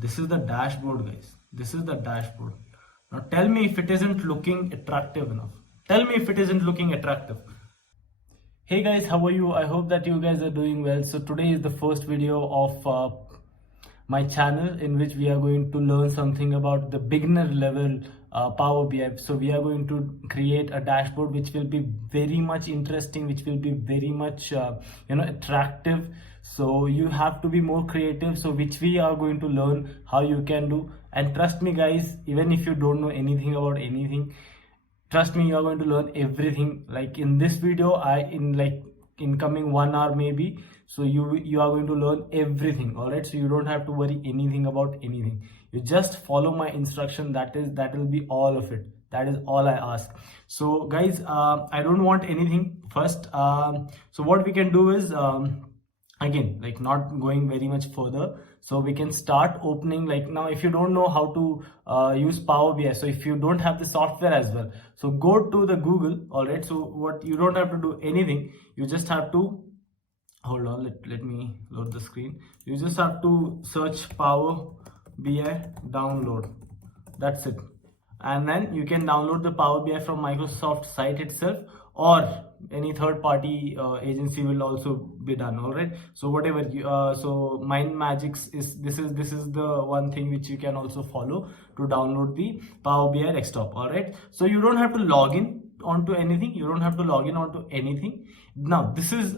this is the dashboard, guys. This is the dashboard. Now tell me if it isn't looking attractive enough. Tell me if it isn't looking attractive. Hey guys, how are you? I hope that you guys are doing well. So today is the first video of my channel in which we are going to learn something about the beginner level Power BI. So we are going to create a dashboard which will be very much interesting, which will be very much attractive. So you have to be more creative, so which we are going to learn how you can do. And trust me guys, even if you don't know anything about anything, trust me, you are going to learn everything. Like in this video, in coming 1 hour maybe, so you are going to learn everything. All right, so you don't have to worry anything about anything. You just follow my instruction. That will be all of it. That is all I ask. So guys, I don't want anything first. So what we can do is again, like not going very much further, so we can start opening. Like now, if you don't know how to use Power BI, so if you don't have the software as well, so go to the Google. All right, so what you don't have to do anything, you just have to hold on, let me load the screen. You just have to search Power BI download. That's it. And then you can download the Power BI from Microsoft site itself, or any third party agency will also be done. All right, so whatever you so Mind Magics is this is the one thing which you can also follow to download the Power BI desktop. All right, so you don't have to log in onto anything. Now this is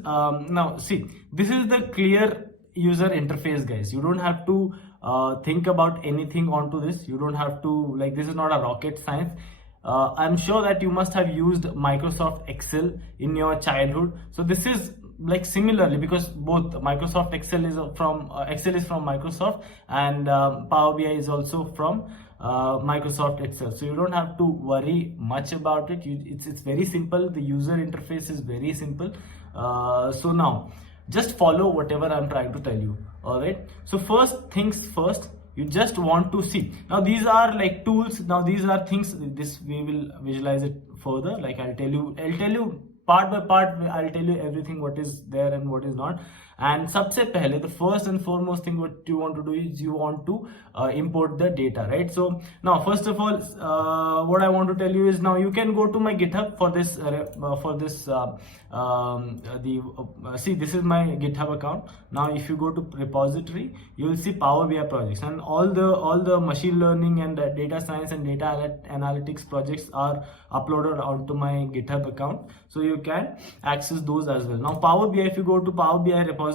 this is the clear user interface, guys. You don't have to think about anything onto this. You don't have to, like, this is not a rocket science. I'm sure that you must have used Microsoft Excel in your childhood. So this is like similarly, because both Microsoft Excel is from Microsoft, and Power BI is also from Microsoft itself. So you don't have to worry much about it. It's very simple. The user interface is very simple. So now just follow whatever I'm trying to tell you. All right, so first things first, you just want to see. Now these are like tools. Now these are things, this we will visualize it further. Like I'll tell you part by part. I'll tell you everything, what is there and what is not. And सबसे पहले, the first and foremost thing what you want to do is you want to import the data, right? So now first of all, what I want to tell you is, now you can go to my GitHub for this see, this is my GitHub account. Now if you go to repository, you will see Power BI projects, and all the machine learning and data science and data analytics projects are uploaded onto my GitHub account, so you can access those as well. Now Power BI, if you go to Power BI repository,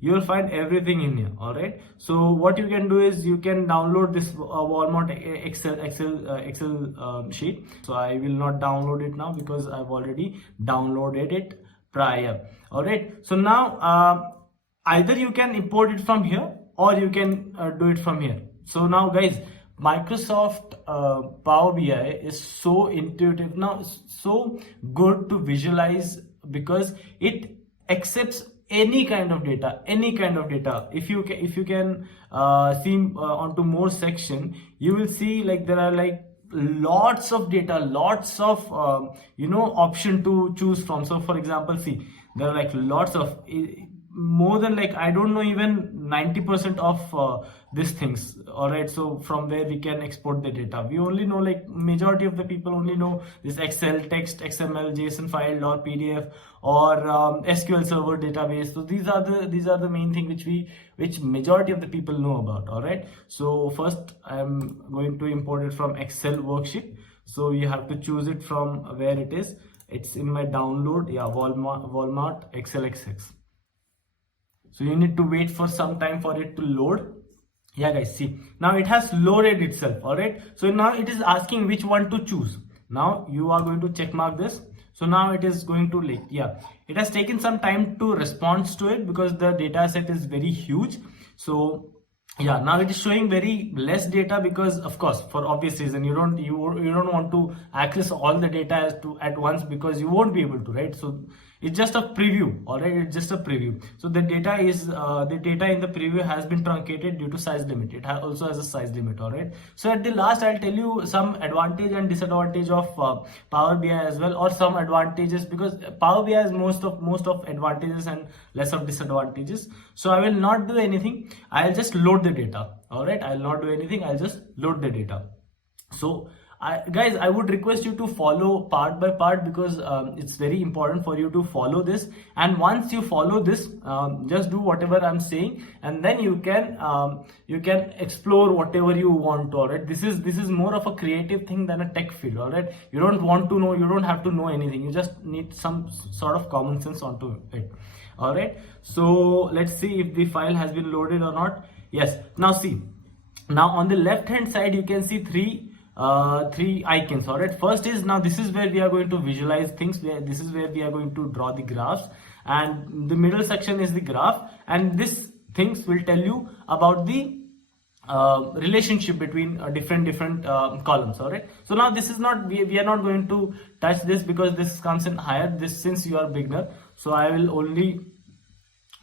you will find everything in here. All right, so what you can do is you can download this Walmart Excel sheet. So I will not download it now because I've already downloaded it prior. All right, so now either you can import it from here or you can do it from here. So now guys, Microsoft Power BI is so intuitive now, so good to visualize, because it accepts any kind of data. If you can see onto more section, you will see like there are like lots of data, lots of option to choose from. So for example, see, there are like lots of more than, like, I don't know, even 90% of these things. All right, so from where we can export the data, we only know, like, majority of the people only know this Excel, text, XML, JSON file, or PDF, or SQL Server database. So these are the main thing which majority of the people know about. All right, so first I'm going to import it from Excel worksheet. So you have to choose it from where it is. It's in my download, yeah, Walmart Excel XX. So you need to wait for some time for it to load. Yeah guys, see, now it has loaded itself. All right, so now it is asking which one to choose. Now you are going to check mark this. So now it is going to, like, yeah, it has taken some time to respond to it because the data set is very huge. So yeah, now it is showing very less data because, of course, for obvious reason, you don't want to access all the data at once, because you won't be able to, right? So It's just a preview, all right? It's just a preview. So the data is the data in the preview has been truncated due to size limit. It also has a size limit, all right? So at the last, I'll tell you some advantage and disadvantage of Power BI as well, or some advantages, because Power BI has most of advantages and less of disadvantages. So I will not do anything. I'll just load the data, all right? I'll not do anything. I'll just load the data. So guys, I would request you to follow part by part, because it's very important for you to follow this. And once you follow this, just do whatever I'm saying, and then you can explore whatever you want to, all right? This is more of a creative thing than a tech field, all right? You don't want to know, you don't have to know anything, you just need some sort of common sense onto it, all right? So let's see if the file has been loaded or not. Yes. Now see, now on the left hand side you can see three icons, all right? First is, now this is where we are going to visualize things, this is where we are going to draw the graphs, and the middle section is the graph, and this things will tell you about the relationship between different columns, all right? So now this is not, we are not going to touch this because this comes in higher, this, since you are beginner, so I will only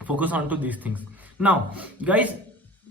focus on to these things. Now guys,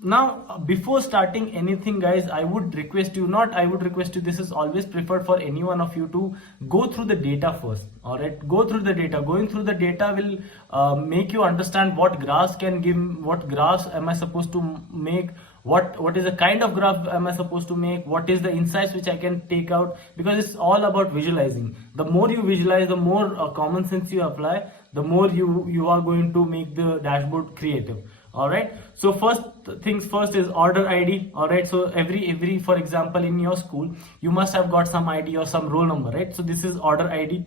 now before starting anything guys, I would request you, this is always preferred for any one of you to go through the data first, all right? Go through the data. Going through the data will make you understand what graphs can give, what graphs am I supposed to make, what is the kind of graph am I supposed to make, what is the insights which I can take out, because it's all about visualizing. The more you visualize, the more common sense you apply, the more you are going to make the dashboard creative, all right? So first things first is order ID, all right? So every for example, in your school you must have got some ID or some roll number, right? So this is order ID.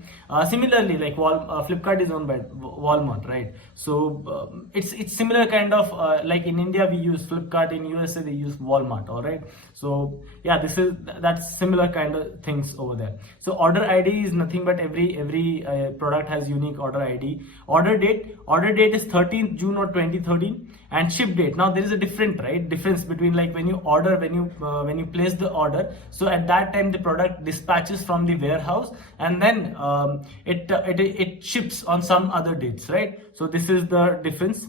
Similarly, like Flipkart is owned by Walmart, right? So it's similar kind of like in India we use Flipkart, in USA they use Walmart, all right? So yeah, that's similar kind of things over there. So order ID is nothing but every product has unique order ID. Order date is 13th June or 2013, and ship date. Now there is a difference between, like, when you order, when you place the order, so at that time the product dispatches from the warehouse, and then it ships on some other dates, right? So this is the difference.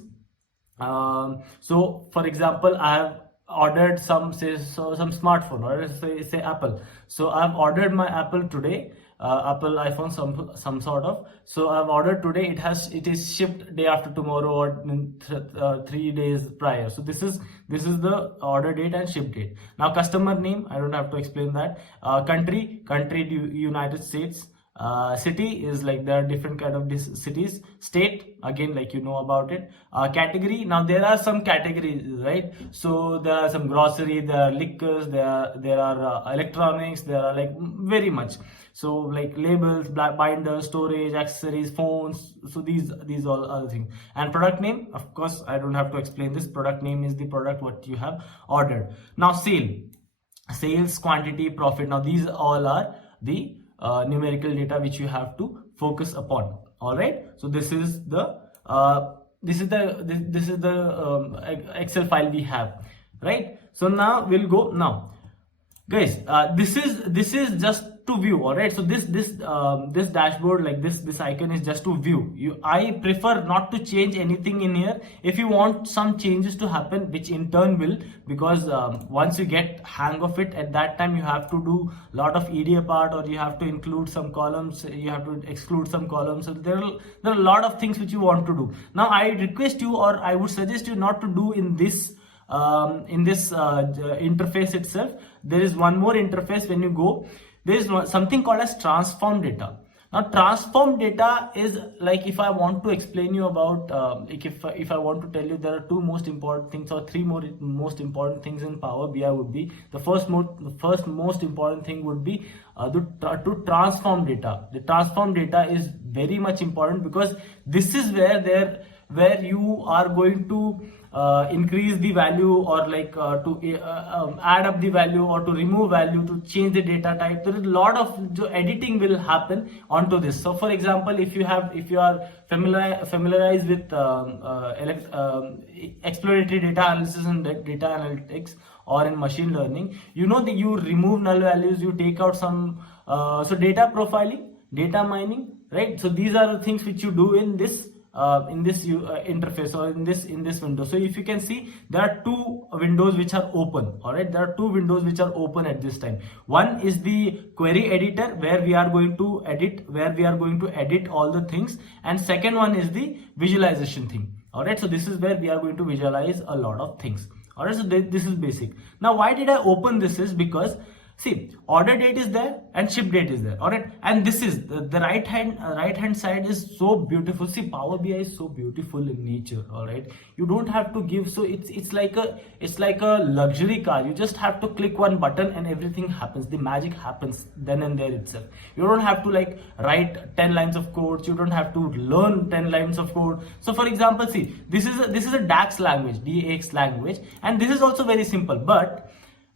So for example, I have ordered some smartphone, or say Apple. So I've ordered my Apple today, Apple iPhone, some sort of. So I've ordered today, it is shipped day after tomorrow, or 3 days prior. So this is the order date and ship date. Now customer name, I don't have to explain that. Country United States. City is, like, there are different kind of cities. State, again, like, you know about it. Category, now there are some categories, right? So there are some grocery, there are liquors, there are electronics, there are, like, very much. So, like, labels, binders, storage, accessories, phones. So these all other things. And product name, of course, I don't have to explain this. Product name is the product what you have ordered. Now sales, quantity, profit. Now these all are the numerical data which you have to focus upon, all right? So this is the Excel file we have, right? So now we'll go. Now guys, this is just to view, all right? So this dashboard, like this icon is just to view. I prefer not to change anything in here. If you want some changes to happen, which in turn will, because once you get hang of it, at that time you have to do a lot of EDA part, or you have to include some columns, you have to exclude some columns. So there are a lot of things which you want to do. Now I request you, or I would suggest you not to do in this interface itself. There is one more interface. When you go, there is something called as transform data. Now transform data is, like, if I want to explain you about like, if I want to tell you there are two most important things, or three most important things in Power BI, would be the first most important thing would be to transform data. The transform data is very much important, because this is where you are going to increase the value, or like to add up the value, or to remove value, to change the data type. There is a lot of editing will happen onto this. So for example, if you are familiarized with exploratory data analysis and data analytics, or in machine learning, you know that you remove null values, you take out some so data profiling, data mining, right? So these are the things which you do in this interface, or in this window. So if you can see, there are two windows which are open. All right, there are two windows which are open at this time. One is the query editor, where we are going to edit all the things, and second one is the visualization thing. All right, so this is where we are going to visualize a lot of things. All right, so this is basic. Now why did I open this is because, see, order date is there and ship date is there. All right, and this is the right hand side is so beautiful. See, Power BI is so beautiful in nature. All right, you don't have to give, so it's like a luxury car. You just have to click one button and everything happens. The magic happens then and there itself. You don't have to like write 10 lines of code. You don't have to learn 10 lines of code. So for example, see, this is a DAX language, and this is also very simple, but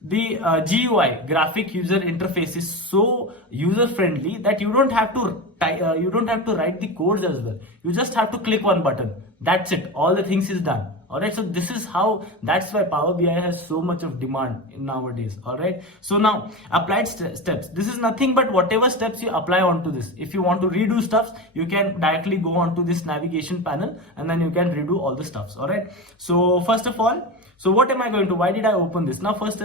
the GUI, graphic user interface, is so user friendly that you don't have to write the codes as well. You just have to click one button. That's it. All the things is done. All right. So this is how. That's why Power BI has so much of demand nowadays. All right. So now applied steps. This is nothing but whatever steps you apply onto this. If you want to redo stuffs, you can directly go onto this navigation panel and then you can redo all the stuffs. All right. So first of all, so what am I going to, why did I open this? Now first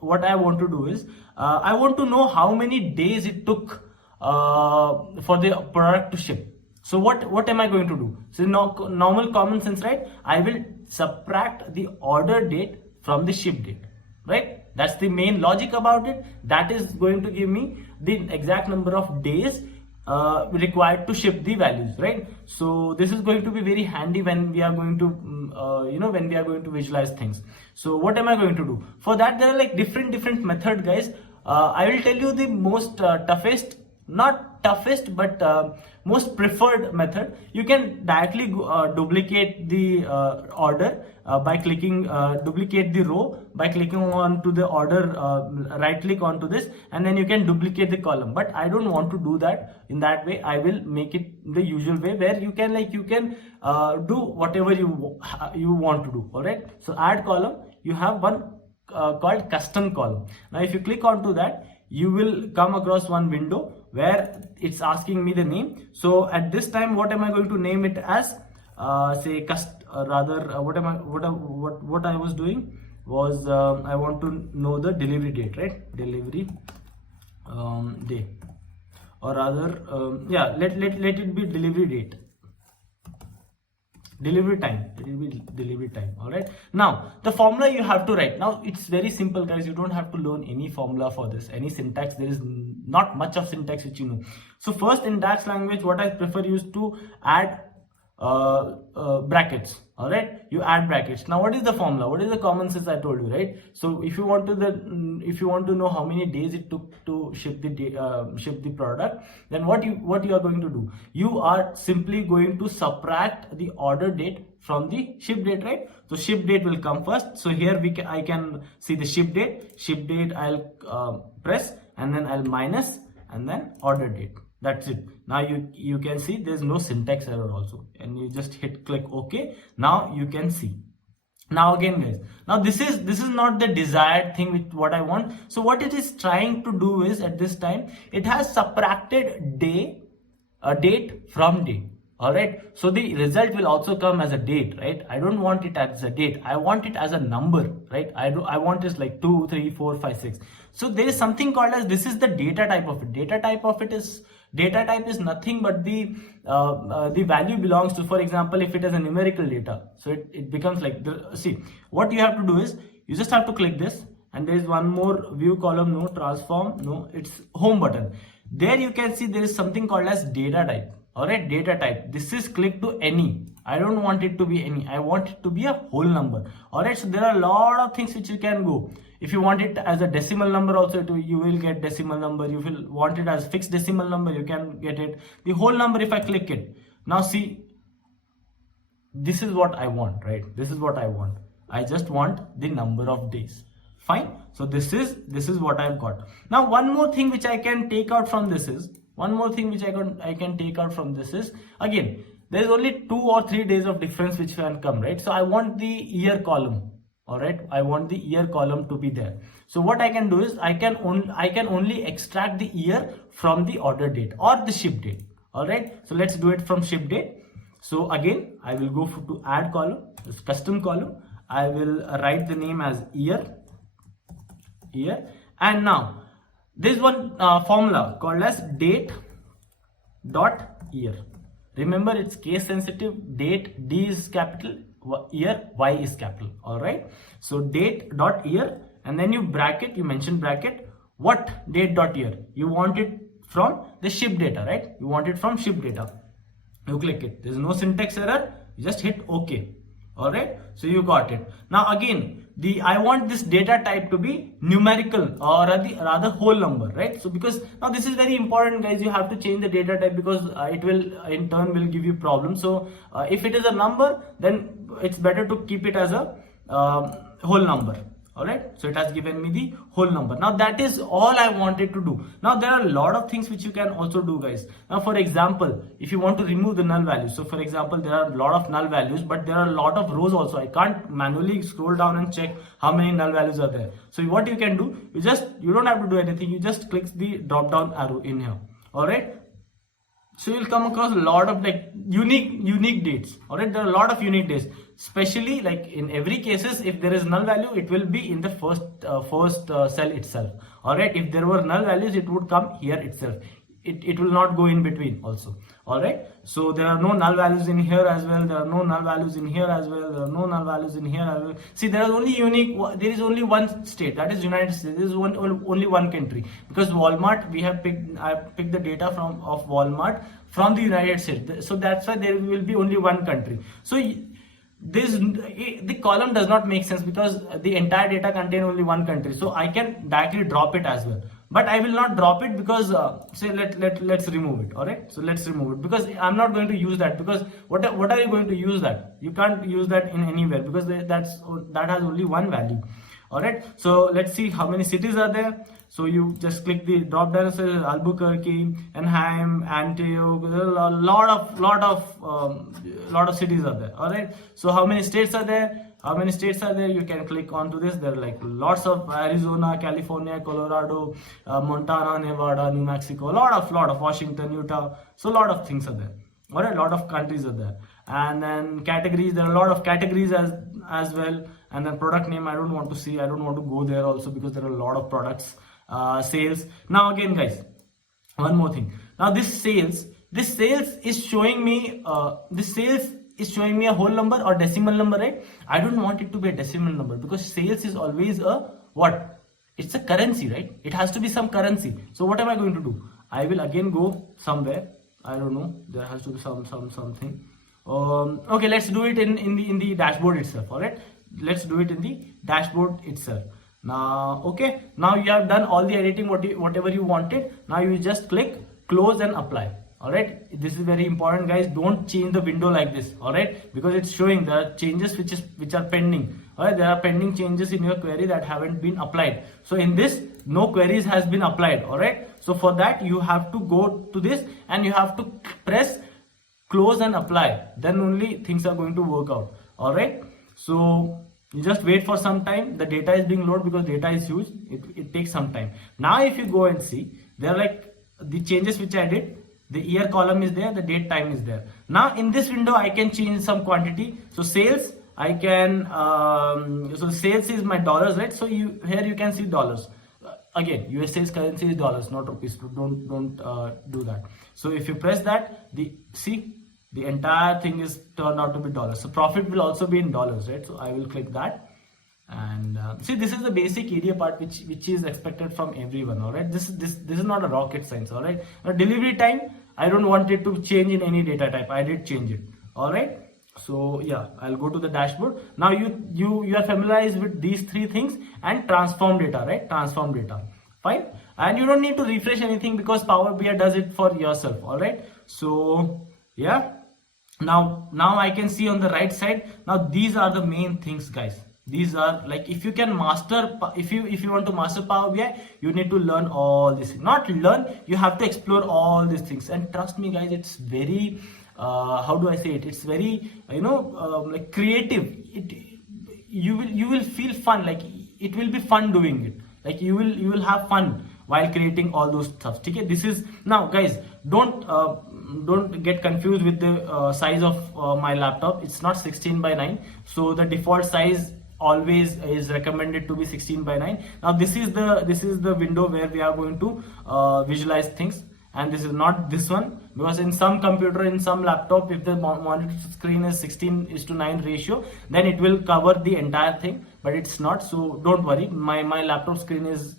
what I want to do is, I want to know how many days it took for the product to ship. So what am I going to do? So normal common sense, right? I will subtract the order date from the ship date, right? That's the main logic about it. That is going to give me the exact number of days required to ship the values, right? So this is going to be very handy when we are going to when we are going to visualize things. So what am I going to do? For that, there are like different method, guys. I will tell you the most toughest, not toughest, but most preferred method. You can directly duplicate the order by clicking duplicate the row by clicking on to the order, right click onto this, and then you can duplicate the column. But I don't want to do that in that way. I will make it the usual way, where you can do whatever you want to do. All right, so add column, you have one called custom column. Now if you click onto that, you will come across one window where it's asking me the name. So at this time, what am I going to name it as? Say what I was doing was, I want to know the delivery date, right? Delivery day, or rather, yeah, let it be delivery date. Delivery time, it will be delivery time. All right, now the formula you have to write. Now it's very simple, guys. You don't have to learn any formula for this, any syntax. There is not much of syntax which you know. So first, in DAX language, what I prefer is to add brackets. All right, you add brackets. Now what is the formula? What is the common sense I told you, right? So if you want to know how many days it took to ship the product, then what you are going to do, you are simply going to subtract the order date from the ship date, right? So ship date will come first. So here I can see the ship date. I'll press, and then I'll minus, and then order date. That's it. Now you can see there's no syntax error also, and you just hit click OK. Now you can see. Now again, guys, now this is not the desired thing with what I want. So what it is trying to do is, at this time, it has subtracted date from day. All right, so the result will also come as a date, right? I don't want it as a date. I want it as a number, right? I want it like 2, 3, 4, 5, 6. So there is something called as, this is the data type of it. Data type is nothing but the value belongs to, for example, if it is a numerical data, so it becomes like see, what you have to do is, you just have to click this, and there is one more view column, no transform, no, it's home button. There you can see there is something called as data type. All right, data type, this is click to any. I don't want it to be any, I want it to be a whole number. All right, so there are a lot of things which you can go. If you want it as a decimal number also, you will get decimal number. You will want it as fixed decimal number, you can get it. The whole number, if I click it, now see, this is what I want, right? This is what I want. I just want the number of days. Fine. So this is what I've got. Now one more thing which I can take out from this is, again, there is only 2 or 3 days of difference which can come, right? So I want the year column. All right, I want the year column to be there. So what I can do is, I can only extract the year from the order date or the ship date. All right, so let's do it from ship date. So again, I will go to add column, this custom column. I will write the name as year, and now this one formula called as date dot year. Remember, it's case sensitive. Date, D is capital, year, Y is capital. All right, so date dot year, and then you bracket, you mention bracket, what date dot year you want it from the ship data, right? You want it from ship data. You click it. There's no syntax error. You just hit OK. All right, so you got it. Now again, I want this data type to be numerical, or rather whole number, right? So because now this is very important, guys. You have to change the data type, because it will in turn will give you problems. So if it is a number, then it's better to keep it as a whole number. All right, so it has given me the whole number. Now that is all I wanted to do. Now there are a lot of things which you can also do, guys. Now for example, if you want to remove the null values, so for example, there are a lot of null values, but there are a lot of rows also. I can't manually scroll down and check how many null values are there. So what you can do, you don't have to do anything. You just click the drop down arrow in here. All right, so you'll come across a lot of like unique dates. All right, there are a lot of unique dates, especially like in every cases, if there is null value, it will be in the first cell itself. All right, if there were null values, it would come here itself. It will not go in between also. All right, so there are no null values in here as well. There are no null values in here as well. There are no null values in here as well. See, there is only one state, that is United States. There is only one country, because Walmart, I picked the data of Walmart from the United States. So that's why there will be only one country. So the column does not make sense, because the entire data contain only one country. So I can directly drop it as well, but I will not drop it, because say let's remove it. All right, so let's remove it, because I'm not going to use that, because what are you going to use that? You can't use that in anywhere, because that has only one value. All right, so let's see how many cities are there. So you just click the drop down, says Albuquerque, Anaheim, Antioch. There are a lot of cities are there. All right, so how many states are there? You can click onto this. There are like lots of Arizona, California, Colorado, Montana, Nevada, New Mexico, a lot of Washington, Utah. So a lot of things are there. All right, a lot of countries are there. And then categories, there are a lot of categories as well. And then product name, I don't want to go there also, because there are a lot of products. Sales. Now again, guys, one more thing. Now this sales is showing me a whole number or decimal number, right? I don't want it to be a decimal number, because sales is always a what? It's a currency, right? It has to be some currency. So what am I going to do? I will again go somewhere. I don't know. There has to be something. Okay, let's do it in the dashboard itself. All right, let's do it in the dashboard itself. Now, okay, now you have done all the editing, whatever you wanted. Now you just click close and apply. All right, this is very important, guys. Don't change the window like this. All right, because it's showing there are changes which are pending. All right, there are pending changes in your query that haven't been applied. So in this, no queries has been applied. All right, so for that you have to go to this and you have to press close and apply. Then only things are going to work out. All right, so you just wait for some time. The data is being loaded, because data is huge. It takes some time. Now if you go and see, there are like the changes which I did. The year column is there, the date time is there. Now in this window, I can change some quantity. So sales, I can, so sales is my dollars, right? So here you can see dollars. Again, USA's currency is dollars, not rupees. So don't do that. So if you press that, the entire thing is turned out to be dollars. So profit will also be in dollars, right? So I will click that, and see, this is the basic area part which is expected from everyone. All right, this is not a rocket science. All right, now delivery time, I don't want it to change in any data type. I did change it. All right, so yeah, I'll go to the dashboard. Now you are familiarized with these three things and transform data, right? Transform data, fine. And you don't need to refresh anything, because Power BI does it for yourself. All right, so yeah. Now I can see on the right side. Now these are the main things, guys. These are like, if you can master, if you want to master Power BI, you need to learn all this. Not learn, you have to explore all these things. And trust me, guys, it's very how do I say it? It's very like creative. You will feel fun. Like it will be fun doing it. Like you will have fun while creating all those stuff. Okay, this is now, guys. Don't get confused with the size of my laptop. It's not 16 by 9, so the default size always is recommended to be 16 by 9. Now this is the window where we are going to visualize things, and this is not this one, because in some computer, in some laptop, if the monitor screen is 16:9 ratio, then it will cover the entire thing, but it's not. So don't worry, my laptop screen is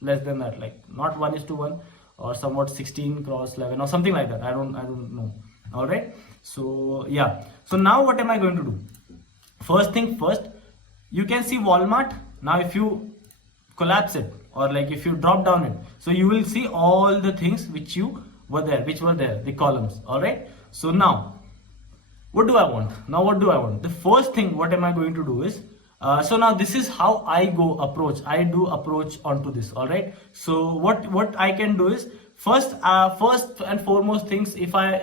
less than that, like not 1:1 or somewhat 16:11 or something like that. I don't know. All right, so yeah, so now what am I going to do? First thing first, you can see Walmart. Now if you collapse it, or like if you drop down it, so you will see all the things which were there, the columns. All right, so now what do I want? The first thing, what am I going to do is, so now this is how I do approach onto this. All right, so what I can do is, first and foremost things, if I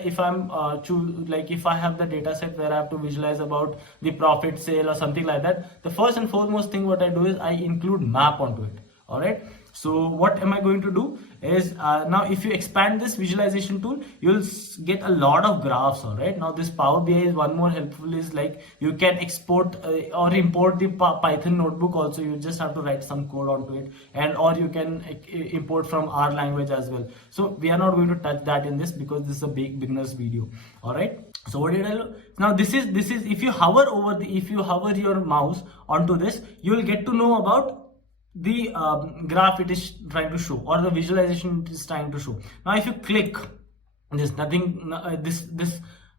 have the data set where I have to visualize about the profit, sale, or something like that, the first and foremost thing what I do is I include map onto it. All right, so what am I going to do is, now if you expand this visualization tool, you'll get a lot of graphs. All right, now this Power BI is one more helpful, is like you can export or import the Python notebook also. You just have to write some code onto it, and or you can import from R language as well. So we are not going to touch that in this, because this is a beginner's video. All right, so what did I do? Now this is if you hover your mouse onto this, you will get to know about the graph it is trying to show, or the visualization it is trying to show. Now if you click this,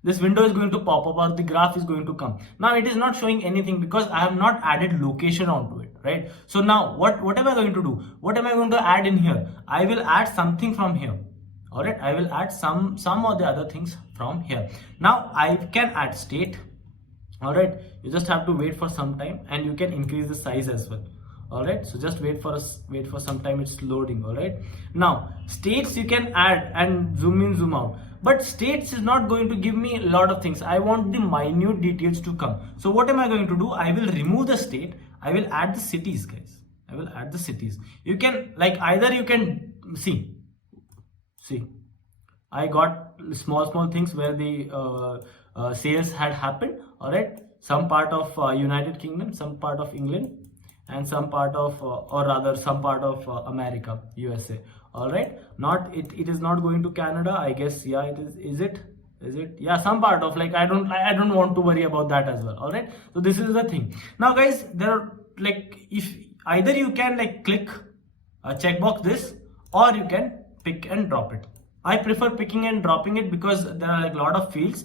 this window is going to pop up, or the graph is going to come. Now it is not showing anything because I have not added location onto it, right? So now what am I going to do? What am I going to add in here? I will add something from here. All right, I will add some of the other things from here. Now I can add state. All right, you just have to wait for some time, and you can increase the size as well. All right, so just wait for some time, it's loading. All right, now states you can add and zoom in, zoom out, but states is not going to give me a lot of things. I want the minute details to come. So what am I going to do? I will remove the state. I will add the cities, guys. I will add the cities. You can, like, either you can see I got small things where the sales had happened. All right, some part of United Kingdom, some part of England, and some part of America, USA. All right, it is not going to Canada, I guess. Yeah, it is it yeah, some part of, like, I don't want to worry about that as well. All right, so this is the thing. Now guys, there are, like, if either you can like click checkbox this, or you can pick and drop it. I prefer picking and dropping it because there are like a lot of fields.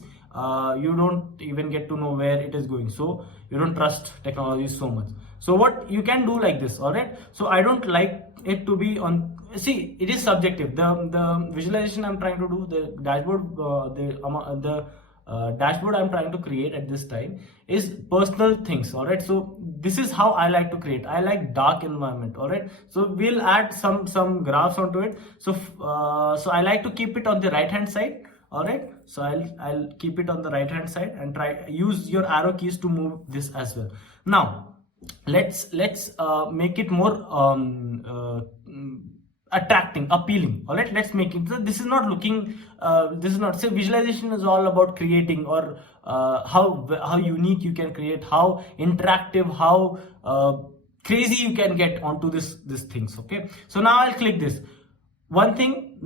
You don't even get to know where it is going, so you don't trust technology so much. So what you can do like this. All right, so I don't like it to be on, see, it is subjective. The visualization I'm trying to do, the dashboard, dashboard I'm trying to create at this time is personal things. All right, so this is how I like to create. I like dark environment. All right, so we'll add some graphs onto it. So so I like to keep it on the right hand side. All right, so I'll keep it on the right hand side, and use your arrow keys to move this as well. Now let's make it more attracting, appealing. All right, let's make it, so this is not looking say visualization is all about creating, or how unique you can create, how interactive, how crazy you can get onto this things. Okay, so now I'll click this. One thing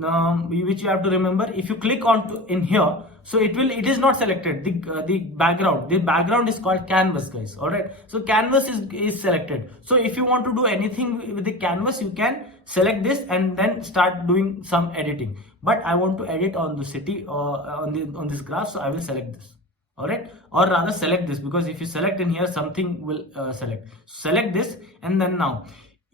which you have to remember, if you click on in here, so it is not selected, the background is called canvas, guys. All right, so canvas is selected. So if you want to do anything with the canvas, you can select this and then start doing some editing. But I want to edit on the city, on this graph, so I will select this. All right, or rather select this, because if you select in here, something will select this, and then now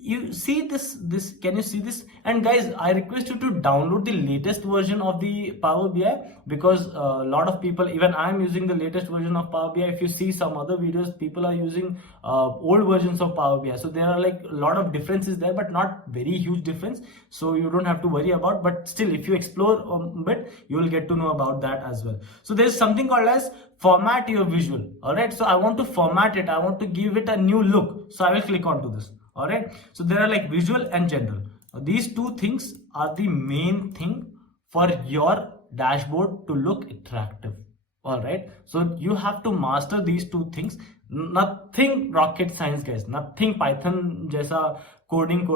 you see this, can you see this? And guys, I request you to download the latest version of the Power BI, because a lot of people, even I am using the latest version of Power BI. If you see some other videos, people are using old versions of Power BI. So there are like a lot of differences there, but not very huge difference, so you don't have to worry about. But still, if you explore a bit, you will get to know about that as well. So there's something called as format your visual. All right, so I want to format it, I want to give it a new look, so I will click onto this. All right, so there are like visual and general. These two things are the main thing for your dashboard to look attractive. All right, so you have to master these two things. Nothing rocket science, guys. Nothing Python jaisa coding.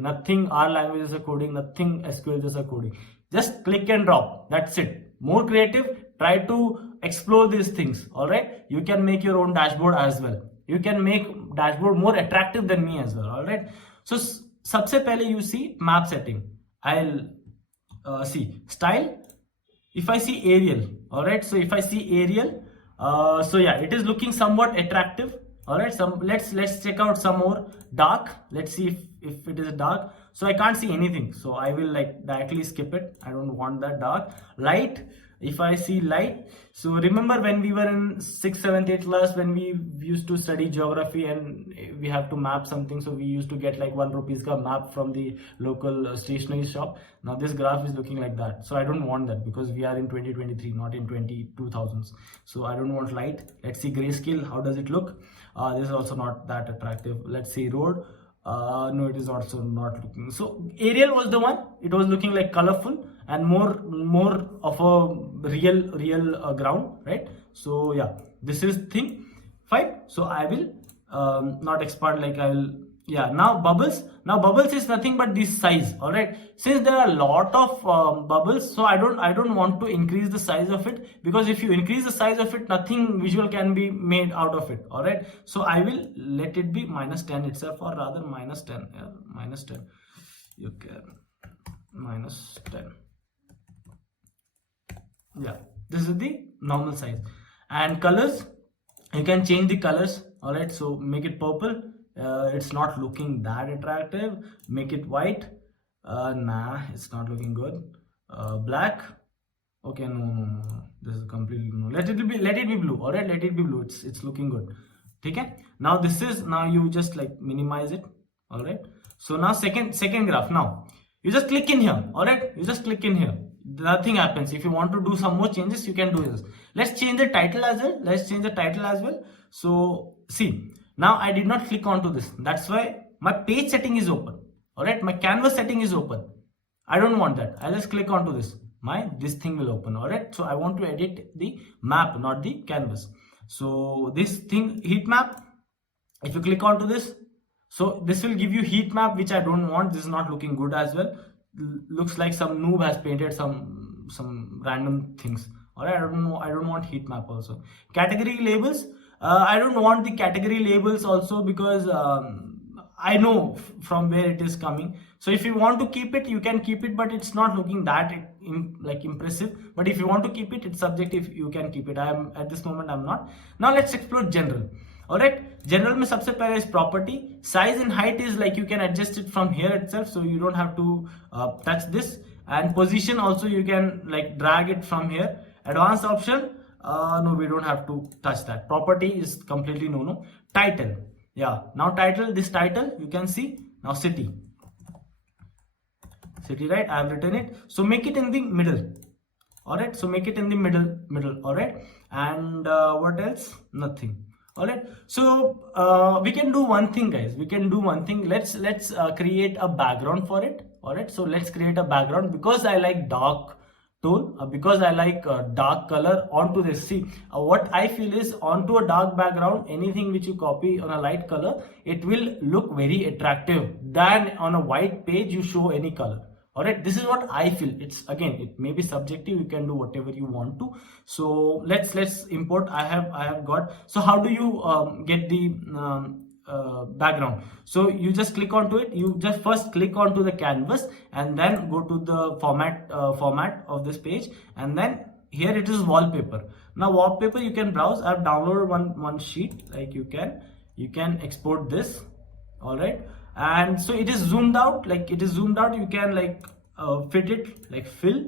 Nothing R language jaisa coding. Nothing SQL jaisa coding. Just click and drop. That's it. More creative. Try to explore these things. All right, you can make your own dashboard as well. You can make dashboard more attractive than me as well. All right, so सबसे पहले you see map setting. I'll see style. If I see Arial, all right, so if I see Arial, so yeah, it is looking somewhat attractive. All right, let's check out some more dark. Let's see if it is dark. So I can't see anything, so I will like directly skip it. I don't want that dark. Light, if I see light, so remember when we were in 6th, 7th, 8th class, when we used to study geography and we have to map something, so we used to get like 1 rupees ka map from the local stationery shop. Now this graph is looking like that, so I don't want that because we are in 2023, not in 2000s. So I don't want light. Let's see grayscale. How does it look? This is also not that attractive. Let's see road. No, it is also not looking. So Arial was the one. It was looking like colorful and more of a real ground, right? So yeah, this is thing fine. So I will not expand, like I will, yeah. Now bubbles is nothing but this size. All right, since there are a lot of bubbles, so I don't want to increase the size of it, because if you increase the size of it, nothing visual can be made out of it. All right, so I will let it be -10 itself, or rather -10, -10. You can -10. Yeah, this is the normal size. And colors, you can change the colors. All right, so make it purple. It's not looking that attractive. Make it white. Nah, it's not looking good. Black. Okay, no. This is completely no. Let it be blue. All right, let it be blue. It's looking good. Okay. Now this is, now you just like minimize it. All right. So now second graph. Now you just click in here. All right, you just click in here. Nothing happens. If you want to do some more changes, you can do this. Let's change the title as well. So see, now I did not click onto this. That's why my page setting is open. All right, my canvas setting is open. I don't want that. I'll just click onto this. This thing will open. All right, so I want to edit the map, not the canvas. So this thing, heat map, if you click onto this, so this will give you heat map, which I don't want. This is not looking good as well. Looks like some noob has painted some random things. All right, I don't want heat map also. Category labels, I don't want the category labels also, because I know from where it is coming. So if you want to keep it, you can keep it, but it's not looking that impressive. But if you want to keep it, it's subjective. You can keep it. I am at this moment, I'm not. Now let's explore general. All right, general में सबसे पहले is property. Size and height is like you can adjust it from here itself, so you don't have to touch this. And position also you can like drag it from here. Advanced option, no, we don't have to touch that. Property is completely no. Title, yeah. Now title, this title you can see. Now city, right? I have written it. So make it in the middle. All right, so make it in the middle. All right, and what else? Nothing. All right, so we can do one thing, guys. We can do one thing. Let's create a background for it. All right, so let's create a background, because I like dark tone, because I like dark color onto this. See, what I feel is, onto a dark background, anything which you copy on a light color, it will look very attractive than on a white page you show any color. All right, this is what I feel. It's, again, it may be subjective. You can do whatever you want to. So let's import. I have got. So how do you get the background? So you just click onto it. You just first click onto the canvas and then go to the format of this page, and then here it is wallpaper. Now wallpaper you can browse. I've downloaded one sheet. Like you can export this. All right, and so it is zoomed out. Like it is zoomed out. You can like fit it, like fill.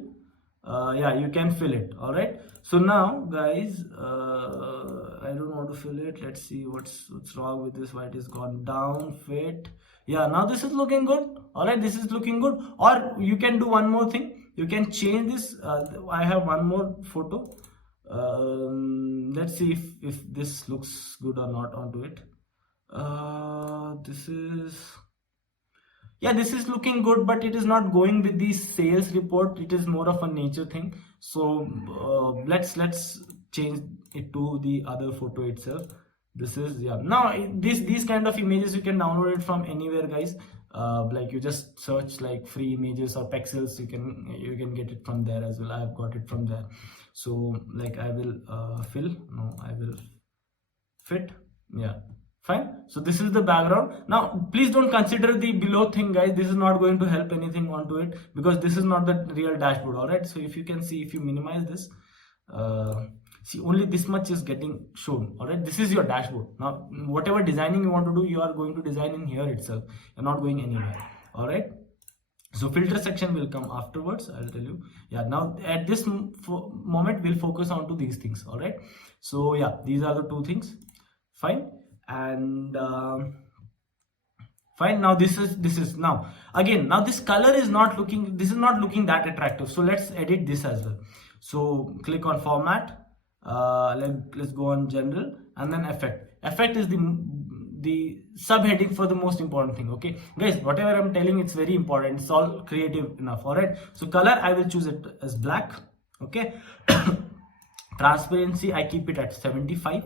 Yeah, you can fill it. All right, so now guys, I don't want to fill it. Let's see what's wrong with this. Why it is gone down. Fit. Yeah, now this is looking good. All right, this is looking good. Or you can do one more thing. You can change this. I have one more photo. Let's see if this looks good or not onto it. This is, yeah, this is looking good, but it is not going with the sales report. It is more of a nature thing. So let's change it to the other photo itself. This is, yeah, now these kind of images you can download it from anywhere, guys. Like you just search like free images or pixels, you can get it from there as well. I have got it from there. So like I will I will fit, yeah, fine. So this is the background. Now please don't consider the below thing, guys. This is not going to help anything onto it, because this is not the real dashboard. All right, so if you can see, if you minimize this, see, only this much is getting shown. All right, this is your dashboard. Now whatever designing you want to do, you are going to design in here itself. You're not going anywhere. All right, so filter section will come afterwards, I'll tell you. Yeah, now at this moment we'll focus on to these things. All right, so yeah, these are the two things. Fine. And fine. Now this is now again, now this color is not looking, this is not looking that attractive. So let's edit this as well. So click on format, let's go on general, and then effect is the subheading for the most important thing. Okay guys, whatever I'm telling, it's very important, it's all creative enough. All right, so color, I will choose it as black. Okay. Transparency, I keep it at 75.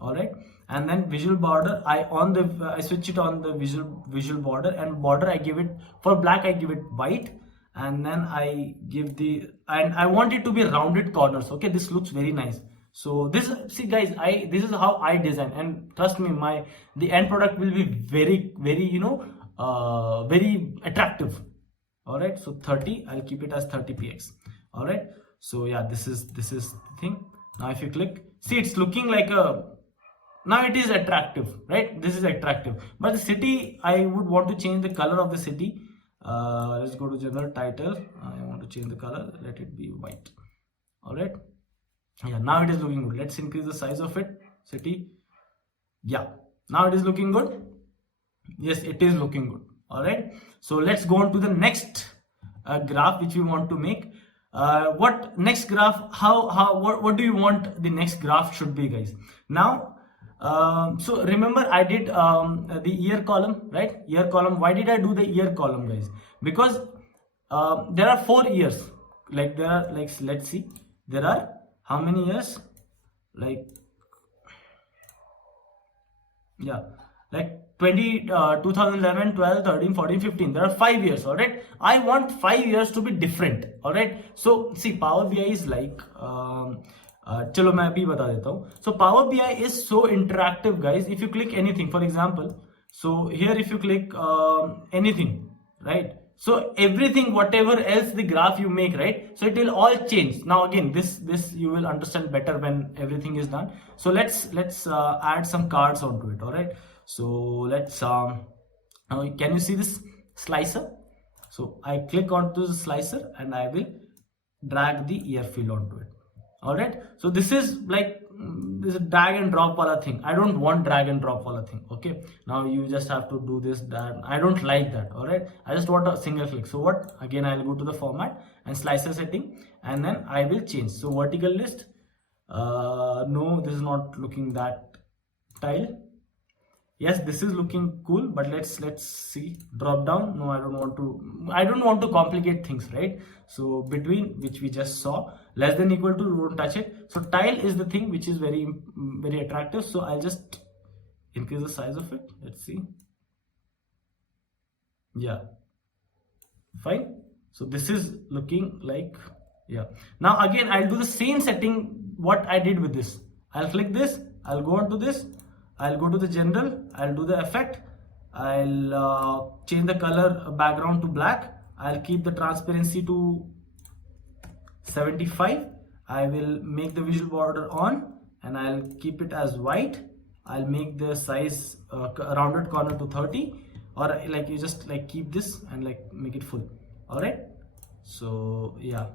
All right, and then visual border, I switch it on the visual border, and border I give it, for black I give it white, and then I give and I want it to be rounded corners. Okay, this looks very nice. So this, see guys, this is how I design, and trust me, the end product will be very very attractive. All right, so 30, I'll keep it as 30 px. All right, so yeah, this is the thing. Now if you click, see, it's looking like now it is attractive, right? This is attractive, but the city, I would want to change the color of the city. Let's go to general title. I want to change the color, let it be white. All right, yeah, now it is looking good. Let's increase the size of it, city. Yeah, now it is looking good. Yes, it is looking good. All right, so let's go on to the next graph which we want to make. What next graph, what do you want the next graph should be, guys? Now so remember, I did the year column, right? Year column. Why did I do the year column, guys? Because there are 4 years. Like there are, like, let's see, there are how many years? Like, yeah, like 2011, 12, 13, 14, 15. There are 5 years. All right, I want 5 years to be different. All right, so see, Power BI is like चलो मैं अभी बता देता हूँ. So Power BI is so interactive, guys. If you click anything, for example, so here if you click anything, right? So everything, whatever else the graph you make, right? So it will all change. Now again, this you will understand better when everything is done. So let's add some cards onto it. All right. So let's can you see this slicer? So I click onto the slicer and I will drag the year field onto it. All right, so this is like this is drag and drop wala thing. I don't want drag and drop wala thing. Okay, now you just have to do this, that. I don't like that. All right, I just want a single click. So what, again, I'll go to the format and slicer setting, and then I will change. So vertical list, no, this is not looking that tile. Yes, this is looking cool, but let's see. Drop down, no, I don't want to complicate things, right? So between, which we just saw, less than equal to, don't touch it. So tile is the thing which is very attractive. So I'll just increase the size of it. Let's see. Yeah, fine. So this is looking like, yeah. Now again, I'll do the same setting what I did with this. I'll click this, I'll go on to this, I'll go to the general, I'll do the effect, I'll change the color background to black, I'll keep the transparency to 75, I will make the visual border on, and I'll keep it as white. I'll make the size rounded corner to 30, or like you just like keep this and like make it full. All right, so yeah,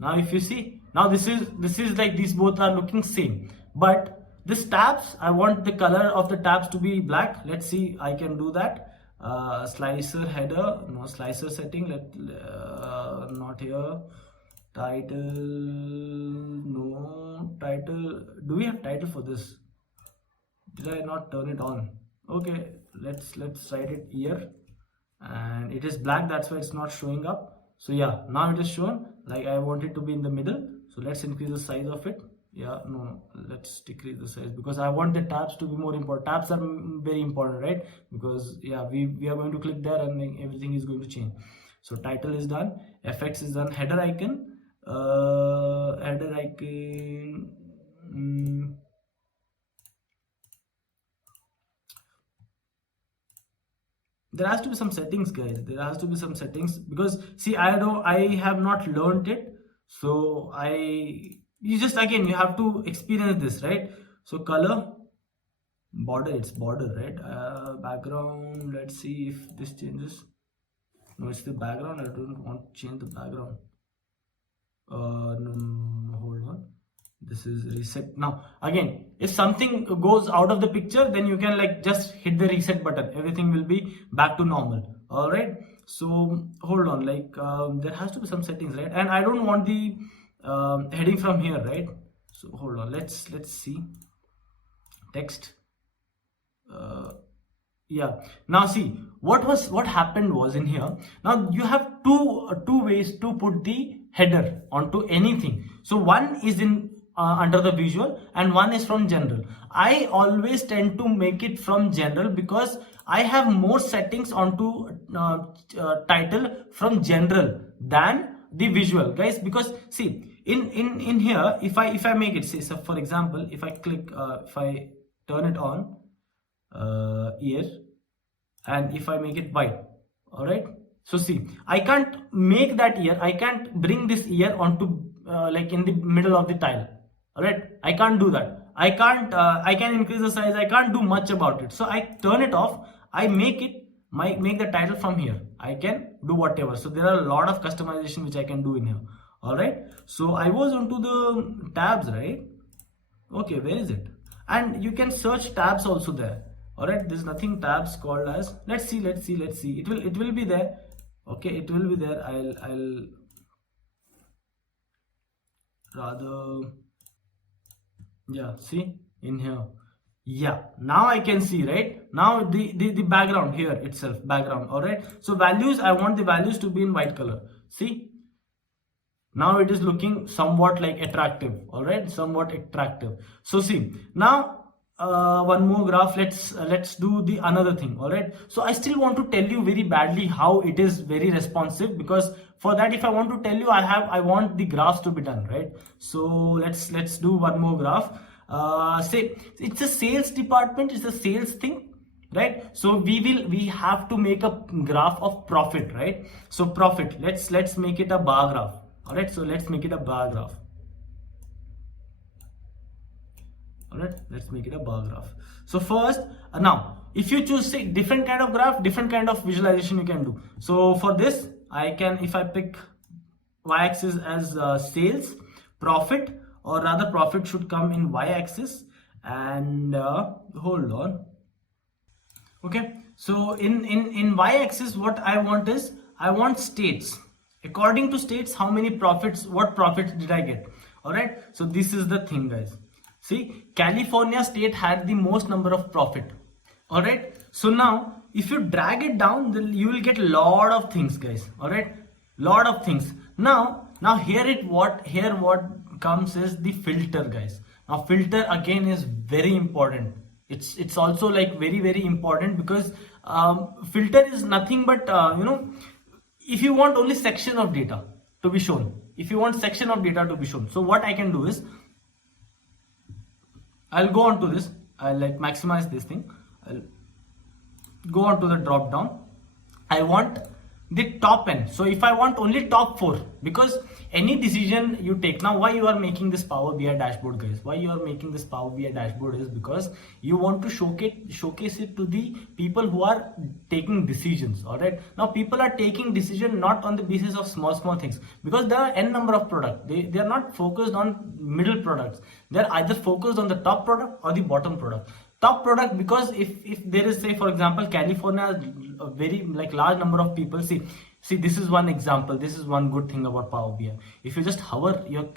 now if you see, now this is like these both are looking same, but this tabs, I want the color of the tabs to be black. Let's see, I can do that. Slicer header, no, slicer setting, not here. Title, no title. Do we have title for this? Did I not turn it on? Okay, let's write it here, and it is black, that's why it's not showing up. So yeah, now it is shown. Like I want it to be in the middle, so let's increase the size of it. Yeah, no, let's decrease the size because I want the tabs to be more important. Tabs are very important, right? Because yeah, we are going to click there and then everything is going to change. So title is done, FX is done, header icon, there has to be some settings, guys. There has to be some settings because see, I have not learned it, so you just again you have to experience this, right? So color, border, it's border, right? Background, let's see if this changes. No, it's the background. I don't want to change the background. No, hold on. This is reset. Now again, if something goes out of the picture, then you can like just hit the reset button, everything will be back to normal. All right, so hold on, like there has to be some settings, right? And I don't want the heading from here, right? So hold on, let's see text. Yeah, now see what happened was in here. Now you have two ways to put the header onto anything. So one is in under the visual and one is from general. I always tend to make it from general because I have more settings onto title from general than the visual, guys. Because see in here, if I make it, say, so for example, if I click if I turn it on here and if I make it white, all right, so see, I can't make that ear, I can't bring this ear onto like in the middle of the tile. All right, I can't do that. I can't I can increase the size, I can't do much about it. So I turn it off, I make the title from here, I can do whatever. So there are a lot of customization which I can do in here. All right, so I was onto the tabs, right? Okay, where is it? And you can search tabs also there. All right, there's nothing tabs called as, let's see, it will be there. Okay, it will be there. I'll rather, yeah, see in here. Yeah, now I can see, right? Now the background here itself, background. All right, so values, I want the values to be in white color. See, now it is looking somewhat like attractive. All right, somewhat attractive. So see, now one more graph, let's do the another thing. All right, so I still want to tell you very badly how it is very responsive, because for that, if I want to tell you, I want the graphs to be done, right? So let's do one more graph. Say it's a sales department, it's a sales thing, right? So we have to make a graph of profit, right? So profit, let's make it a bar graph. All right, so let's make it a bar graph. All right, let's make it a bar graph. So first, now if you choose, say, different kind of graph, different kind of visualization you can do. So for this, I can, if I pick y-axis as sales, profit, or rather profit should come in y-axis, and hold on. Okay, so in y-axis, what I want is, I want states. According to states, how many profits, what profits did I get? All right, so this is the thing, guys. See, California state had the most number of profit. All right, so now if you drag it down, then you will get a lot of things, guys. All right, lot of things. Now what comes is the filter, guys. Now filter again is very important. It's also like very important, because filter is nothing but if you want only section of data to be shown, so what I can do is, I'll go on to this, I'll like maximize this thing, I'll go on to the drop down. I want the top n. So if I want only top 4, because any decision you take, now why you are making this Power BI dashboard, guys, why you are making this Power BI dashboard is because you want to showcase it to the people who are taking decisions. All right, now people are taking decision not on the basis of small things, because there are n number of products. They are not focused on middle products, they're either focused on the top product or the bottom product. Top product, because if there is, say for example, California, a very like large number of people, see this is one example, this is one good thing about Power BI. If you just hover your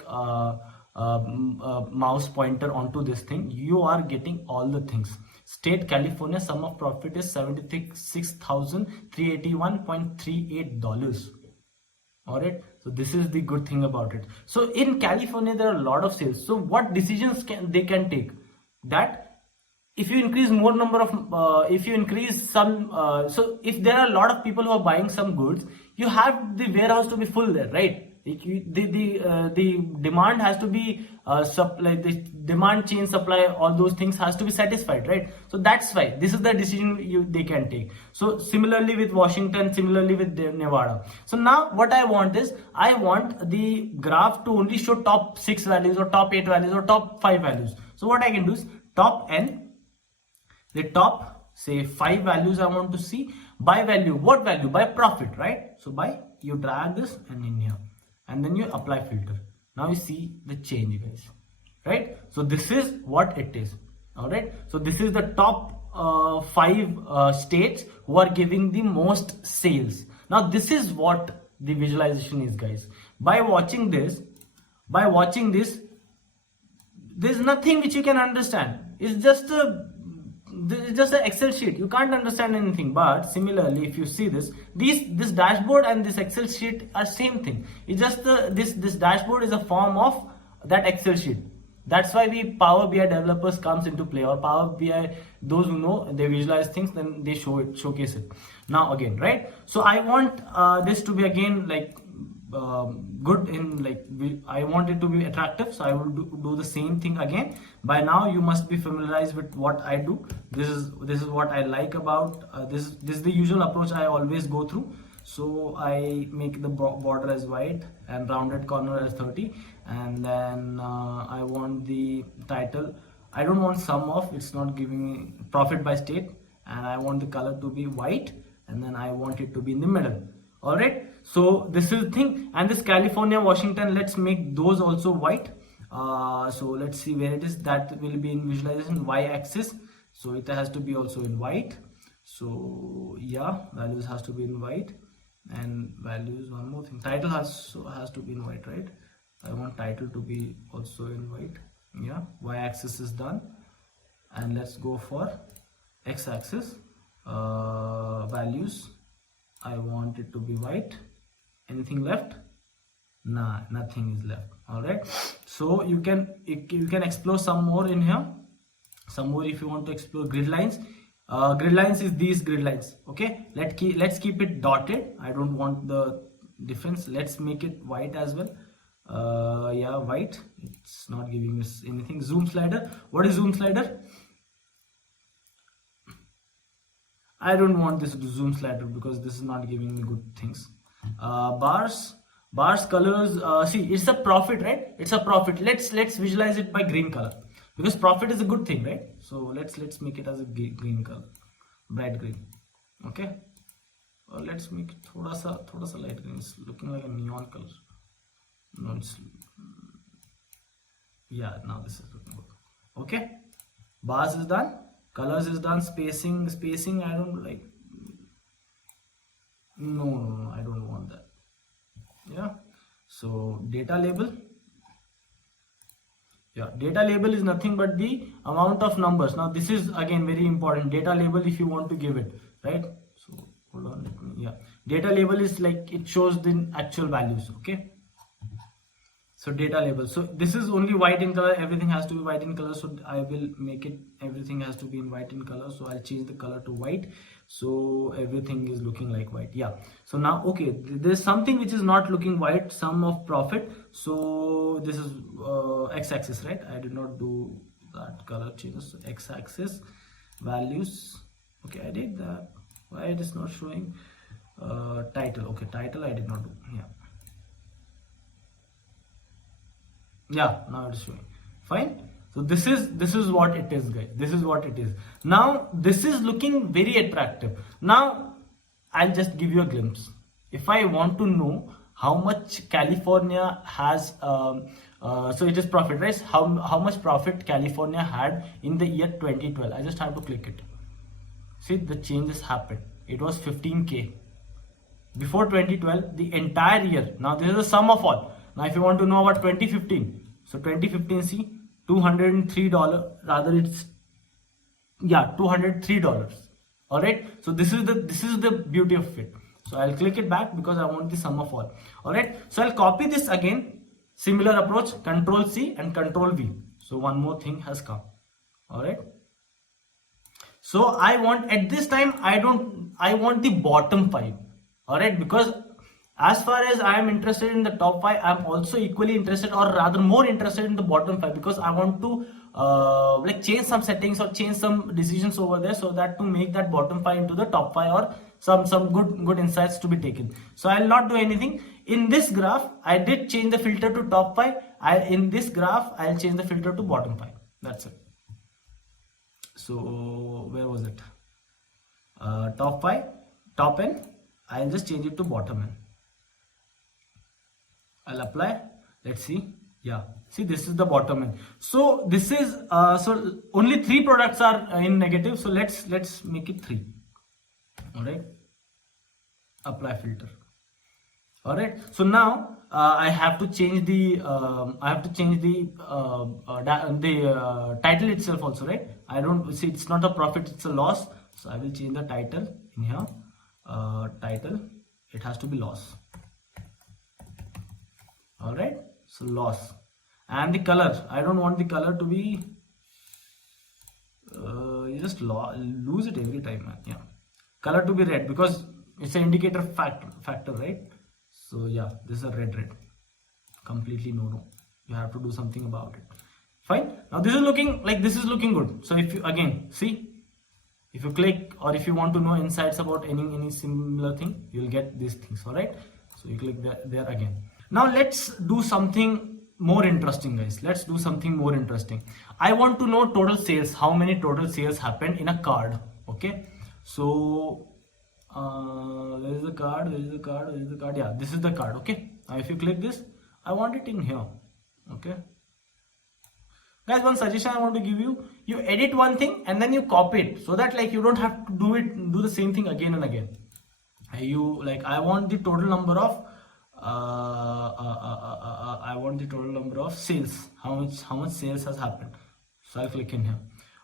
mouse pointer onto this thing, you are getting all the things. State California, sum of profit is $76,381.38. All right, so this is the good thing about it. So in California there are a lot of sales, so what decisions they can take, that if you increase more number of if you increase some so if there are a lot of people who are buying some goods, you have the warehouse to be full there, right? The demand has to be supply, the demand chain supply, all those things has to be satisfied, right? So that's why this is the decision they can take. So similarly with Washington, similarly with Nevada. So now what I want is, I want the graph to only show top 6 values or top 8 values or top 5 values. So what I can do is top n, the top say 5 values I want to see by value. What value? By profit, right? So by, you drag this and in here, and then you apply filter. Now you see the change, guys, right? So this is what it is. All right, so this is the top 5 states who are giving the most sales. Now this is what the visualization is, guys. By watching this, there's nothing which you can understand. It's just an Excel sheet. You can't understand anything. But similarly, if you see this dashboard and this Excel sheet are same thing. It's just this dashboard is a form of that Excel sheet. That's why we Power BI developers comes into play, or Power BI, those who know, they visualize things, then they showcase it. Now again, right? So I want this to be again like good in, like, I want it to be attractive, so I will do the same thing again. By now you must be familiarized with what I do. This is what I like about this is the usual approach I always go through. So I make the border as white and rounded corner as 30, and then I want the title, I don't want sum of, it's not giving me profit by state, and I want the color to be white, and then I want it to be in the middle. All right, so this is the thing. And this California, Washington, let's make those also white. So let's see where it is. That will be in visualization, y-axis, so it has to be also in white. So yeah, values has to be in white, and values, one more thing, title has to be in white, right? I want title to be also in white. Yeah, y-axis is done, and let's go for x-axis. Values, I want it to be white. Anything left? Nah, nothing is left. All right, so you can explore some more in here, some more if you want to explore grid lines. Grid lines is these grid lines. Okay, let's keep it dotted. I don't want the difference. Let's make it white as well. Yeah, white. It's not giving us anything. Zoom slider. What is zoom slider? I don't want this to zoom slider because this is not giving me good things. Bars colors. See, it's a profit, right? It's a profit. Let's visualize it by green color, because profit is a good thing, right? So let's make it as a green color, bright green. Okay, let's make it thoda sa light green. It's looking like a neon color. No, it's, yeah, now this is looking good. Okay, bars is done, colors is done, spacing I don't like. No, I don't want that. Yeah, so data label. Yeah, data label is nothing but the amount of numbers. Now this is again very important. Data label, if you want to give it, right? So hold on, yeah, data label is like, it shows the actual values. Okay, so data label, so this is only white in color, everything has to be white in color, so I will make it, everything has to be in white in color. So I'll change the color to white, so everything is looking like white. Yeah, so now okay, there's something which is not looking white, sum of profit. So this is x-axis, right? I did not do that color changes. So x-axis values, okay, I did that. Why it is not showing? Title, okay, title I did not do. Yeah, now it's showing. Fine. So this is what it is, guys. This is what it is. Now this is looking very attractive. Now I'll just give you a glimpse. If I want to know how much California has, so it is profit, right? How much profit California had in the year 2012. I just have to click it. See, the changes happened. It was 15K before 2012, the entire year. Now this is the sum of all. Now if you want to know about 2015, so 2015, see, $203, rather it's yeah, $203. All right, so this is the beauty of it. So I'll click it back because I want the sum of all. All right, so I'll copy this again, similar approach, Control C and Control V. So one more thing has come. All right, so I want, at this time, I want the bottom 5. All right, because as far as I am interested in the top 5, I'm also equally interested, or rather more interested in the bottom 5, because I want to like change some settings or change some decisions over there, so that to make that bottom 5 into the top 5, or some good insights to be taken. So I'll not do anything in this graph. I did change the filter to top 5. In this graph I'll change the filter to bottom 5. That's it. So where was it? Top 5, top n. I'll just change it to bottom n. I'll apply. Let's see. Yeah, see, this is the bottom end. So this is so only 3 products are in negative. So let's make it 3. All right. Apply filter. All right. So now I have to change the title itself also, right? I don't see, it's not a profit, it's a loss. So I will change the title in here. Title, it has to be loss. All right, so loss. And the color, I don't want the color to be you just lose it every time, man. Yeah, color to be red, because it's an indicator factor, right? So yeah, this is a red, completely no. You have to do something about it. Fine. Now this is looking like, this is looking good. So if you again see, if you click, or if you want to know insights about any similar thing, you'll get these things. All right, so you click there again. Now let's do something more interesting, guys. Let's do something more interesting. I want to know total sales, how many total sales happened in a card. Okay, so where is the card? Yeah, this is the card. Okay, now if you click this, I want it in here. Okay, guys, one suggestion I want to give you: you edit one thing and then you copy it, so that like you don't have to do the same thing again and again. I want the total number of sales. How much sales has happened. So I'll click in here.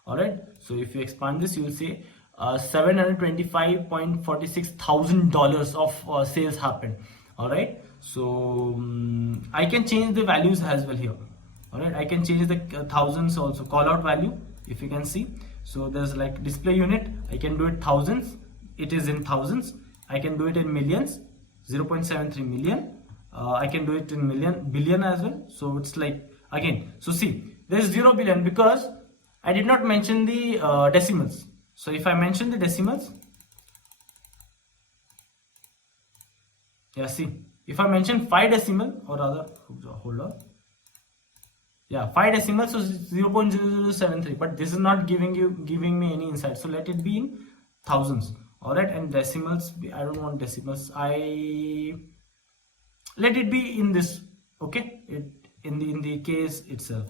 All right, so if you expand this, you will see $725,46,000 of sales happened. All right, so I can change the values as well here. All right, I can change the thousands also, call out value, if you can see. So there's like display unit, I can do it thousands, it is in thousands. I can do it in millions, 0.73 million. I can do it in billion as well. So it's like, again, so see, there's 0 billion because I did not mention the decimals. So if I mention the decimals, yeah, see, if I mention 5 decimal, or rather, hold on, yeah, 5 decimals, so 0.0073, but this is not giving me any insight. So let it be in thousands. All right, and decimals, I don't want decimals, I let it be in this. Okay, in the case itself.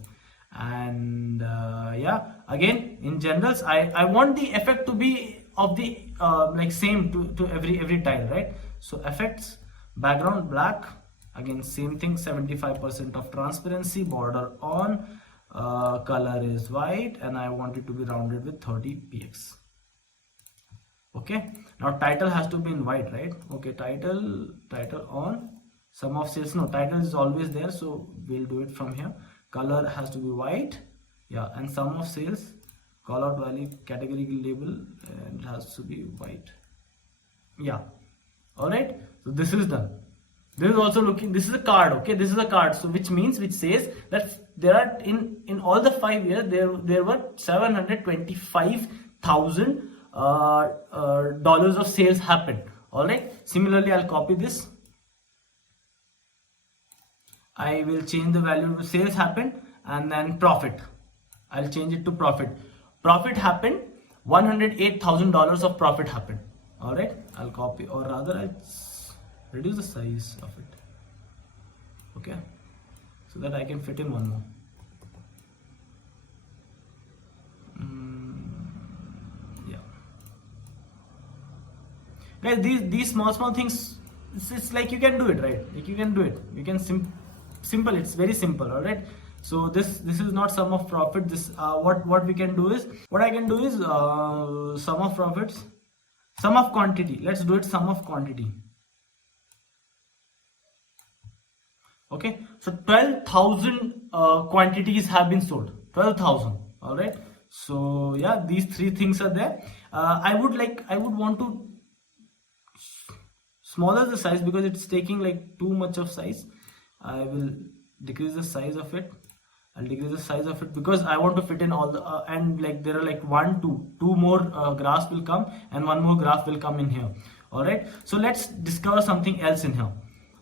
And yeah, again, in generals, I want the effect to be of the like same to every tile, right? So effects, background black, again same thing, 75% of transparency, border on, color is white, and I want it to be rounded with 30 px. Okay, now title has to be in white, right? Okay, title on, sum of sales, no, title is always there, so we'll do it from here. Color has to be white, yeah, and sum of sales, call out value, category label, and it has to be white. Yeah, all right, so this is done. This is also looking, this is a card. Okay, this is a card, so which says that there are in all the 5 years there were $725,000 dollars of sales happened. All right, similarly I'll copy this, I will change the value to sales happened, and then profit, I'll change it to profit happened, $108,000 of profit happened. All right, I'll copy, or rather I'll reduce the size of it, okay, so that I can fit in one more. Yeah, guys, these small things, it's like you can do it, right? Like you can do it, you can simple, it's very simple. All right, So this is not sum of profit. This what we can do is, what I can do is sum of profits, sum of quantity. Let's do it sum of quantity. Okay, so 12,000 quantities have been sold. 12,000. All right. So yeah, these three things are there. I would want to smaller the size because it's taking like too much of size. I will decrease the size of it. I'll decrease the size of it because I want to fit in all the and like there are like two more graphs will come and one more graph will come in here. All right, so let's discover something else in here.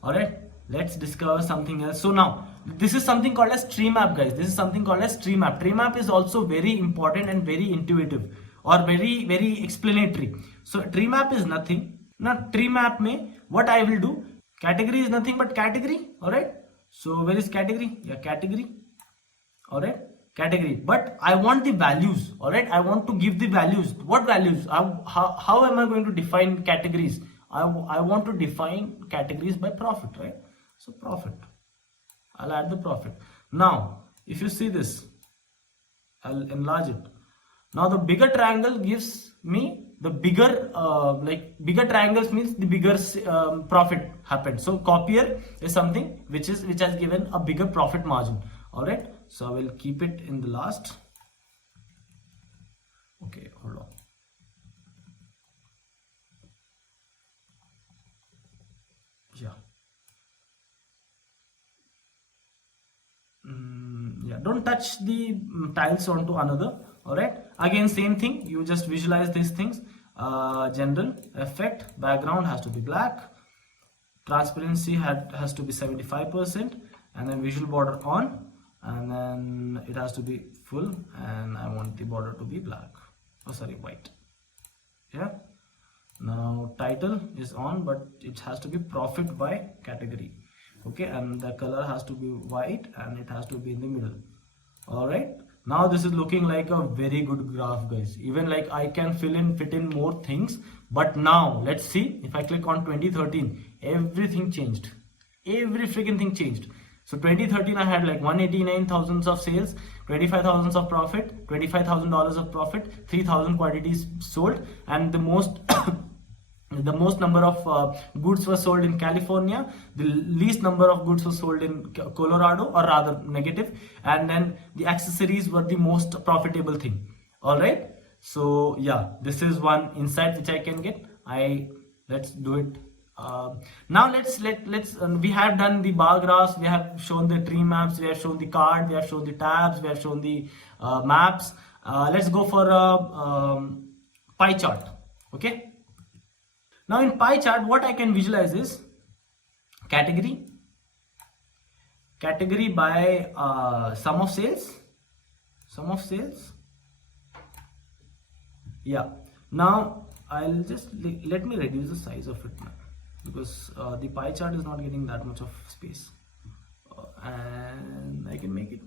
All right, let's discover something else. So now this is something called as tree map, guys. This is something called as tree map. Tree map is also very important and very intuitive or very explanatory. So tree map is nothing. Now tree map mein what I will do, category is nothing but category. All right, so where is category? Yeah, category. All right, category, but I want the values. All right, I want to give the values. What values? How am I going to define categories? I want to define categories by profit, right? So profit, I'll add the profit. Now if you see this, I'll enlarge it. Now the bigger triangle gives me the bigger bigger triangles means the bigger profit happened. So copier is something which has given a bigger profit margin. All right, so I will keep it in the last. Okay, hold on. Yeah, don't touch the tiles onto another. All right, again same thing, you just visualize these things. General effect, background has to be black, transparency has to be 75%, and then visual border on, and then it has to be full, and I want the border to be black, oh sorry, white. Yeah, now title is on, but it has to be profit by category. Okay, and the color has to be white and it has to be in the middle. All right, now this is looking like a very good graph, guys. Even like I can fit in more things. But now let's see, if I click on 2013, everything changed. Every freaking thing changed. So 2013 I had like 189,000 of sales, 25,000 of profit, $25,000 of profit, 3,000 quantities sold, and the most the most number of goods were sold in California, the least number of goods were sold in Colorado, or rather negative, and then the accessories were the most profitable thing. All right, so yeah, this is one insight which I can get. Let's do it. Now let's we have done the bar graphs, we have shown the tree maps, we have shown the card, we have shown the tabs, we have shown the maps. Let's go for a pie chart. Okay, now in pie chart what I can visualize is category by sum of sales. Yeah, now I'll just let me reduce the size of it now, because the pie chart is not getting that much of space, and I can make it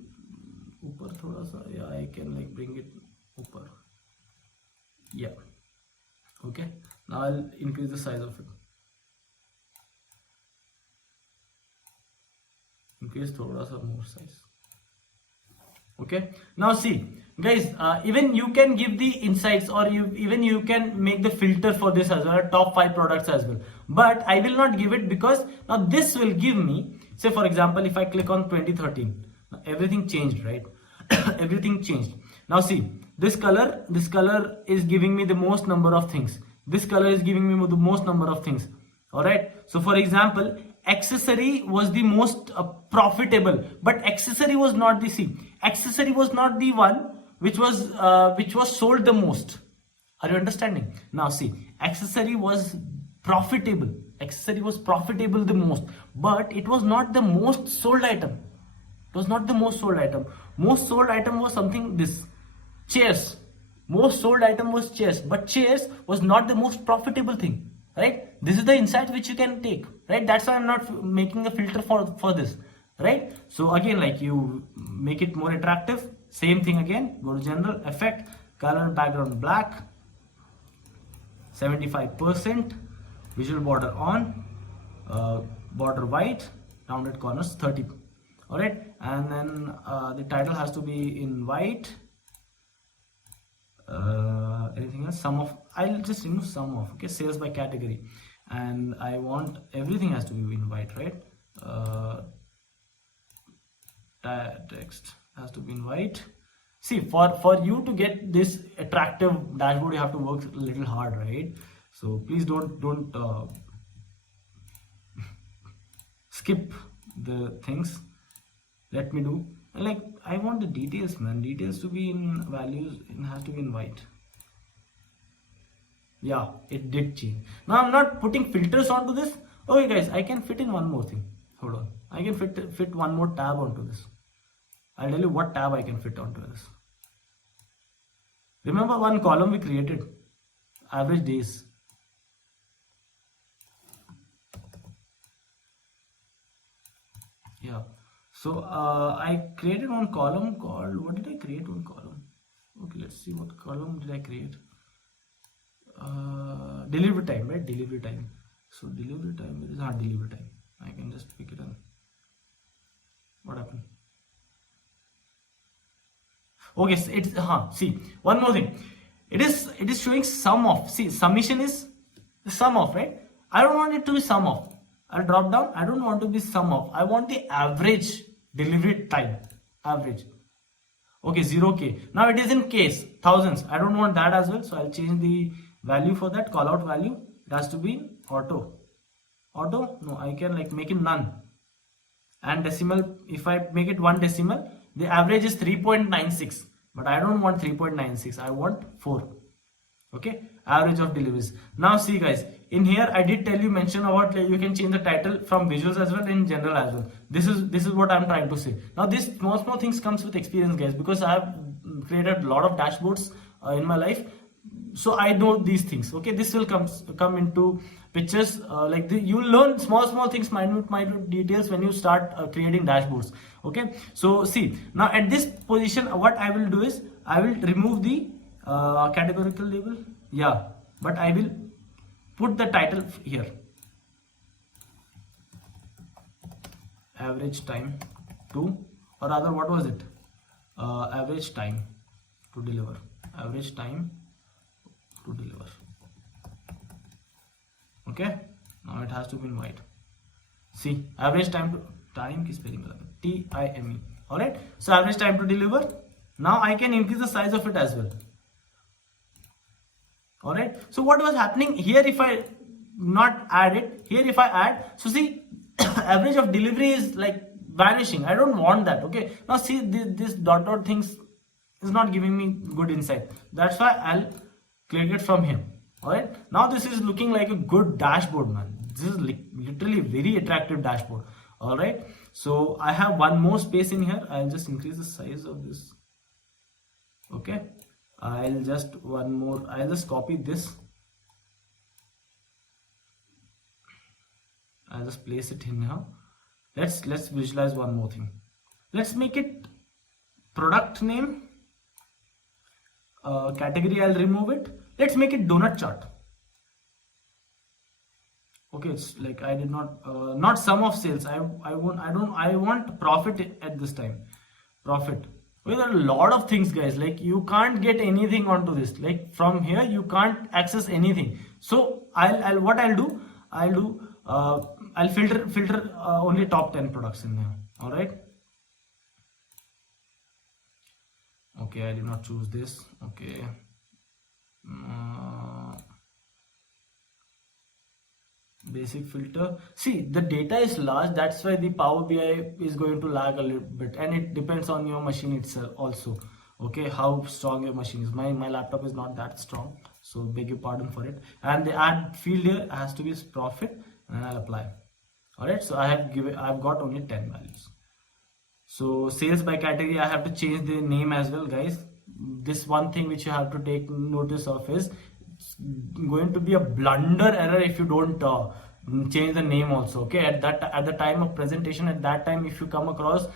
upper thoda sa. Yeah, I can like bring it upper. Yeah, okay, now I'll increase the size of it, increase thoda sa more size. Okay, now see guys, even you can give the insights, or you can make the filter for this as well, top 5 products as well, but I will not give it, because now this will give me, say for example, if I click on 2013, everything changed, right? Everything changed. Now see, this color is giving me the most number of things, this color is giving me the most number of things. All right, so for example, accessory was the most profitable, but accessory was not accessory was not the one which was sold the most. Are you understanding? Now see, accessory was profitable the most, but it was not the most sold item. Most sold item was something, this chairs. Most sold item was chairs, but chairs was not the most profitable thing, right? This is the insight which you can take, right? That's why I'm not making a filter for this, right? So again, like, you make it more attractive, same thing again, go to general, effect, color, background black, 75%, visual border on, border white, rounded corners 30. All right, and then the title has to be in white. Anything else? Sum of, I'll just remove sum of, okay, sales by category, and I want everything has to be in white, right? Text has to be in white. See, for you to get this attractive dashboard, you have to work a little hard, right? So please don't skip the things. Let me do, like, I want the details, man. Details to be in values, it has to be in white. Yeah, it did change. Now I'm not putting filters onto this. Okay guys, I can fit in one more thing. Hold on, I can fit one more tab onto this. I'll tell you what tab I can fit onto this. Remember one column we created, average days. Yeah, so I created one column called, what did I create? One column. Okay, let's see what column did I create. Delivery time, right? Delivery time. So delivery time, it is not delivery time. I can just pick it up. What happened? Okay, so it's see, one more thing. It is showing sum of. See, summation is sum of, right? I don't want it to be sum of. I'll drop down. I don't want to be sum of. I want the average delivery time. Average. Okay, 0K. Now it is in case, thousands. I don't want that as well. So I'll change the value for that. Call out value. It has to be auto. Auto? No, I can like make it none. And decimal, if I make it one decimal, the average is 3.96. But I don't want 3.96. I want 4. Okay, average of deliveries. Now see guys, in here I did tell you, mention about like, you can change the title from visuals as well, in general as well. This is what I'm trying to say. Now this small things comes with experience guys, because I have created a lot of dashboards in my life, so I know these things. Okay, this will come into pictures, like you learn small things, minute details when you start creating dashboards. Okay, so see, now at this position what I will do is I will remove the categorical label, yeah, but I will put the title here, average time to, or rather what was it, average time to deliver, average time to deliver. Okay, now it has to be in white. See, average time to, time ki spelling time. All right, so average time to deliver. Now I can increase the size of it as well. All right, so what was happening here, if I not add it here, if I add, so see average of delivery is like vanishing. I don't want that. Okay, now see this dot things is not giving me good insight. That's why I'll click it from here. All right, now this is looking like a good dashboard, man. This is literally very attractive dashboard. All right, so I have one more space in here. I'll just increase the size of this. Okay, I'll just copy this. I'll just place it in here. Let's visualize one more thing. Let's make it product name, category. I'll remove it. Let's make it donut chart. Okay, it's like I did not sum of sales. I want profit at this time. Profit. Well, there are a lot of things guys, like you can't get anything onto this, like from here you can't access anything. So I'll filter only top 10 products in there. All right, okay, I did not choose this. Okay, basic filter. See, the data is large, that's why the Power BI is going to lag a little bit, and it depends on your machine itself also. Okay, how strong your machine is. My laptop is not that strong, so beg your pardon for it. And the add field here has to be profit, and I'll apply. All right, so I've got only 10 values. So sales by category, I have to change the name as well guys. This one thing which you have to take notice of is it's going to be a blunder error if you don't change the name also. Okay, at the time of presentation, at that time if you come across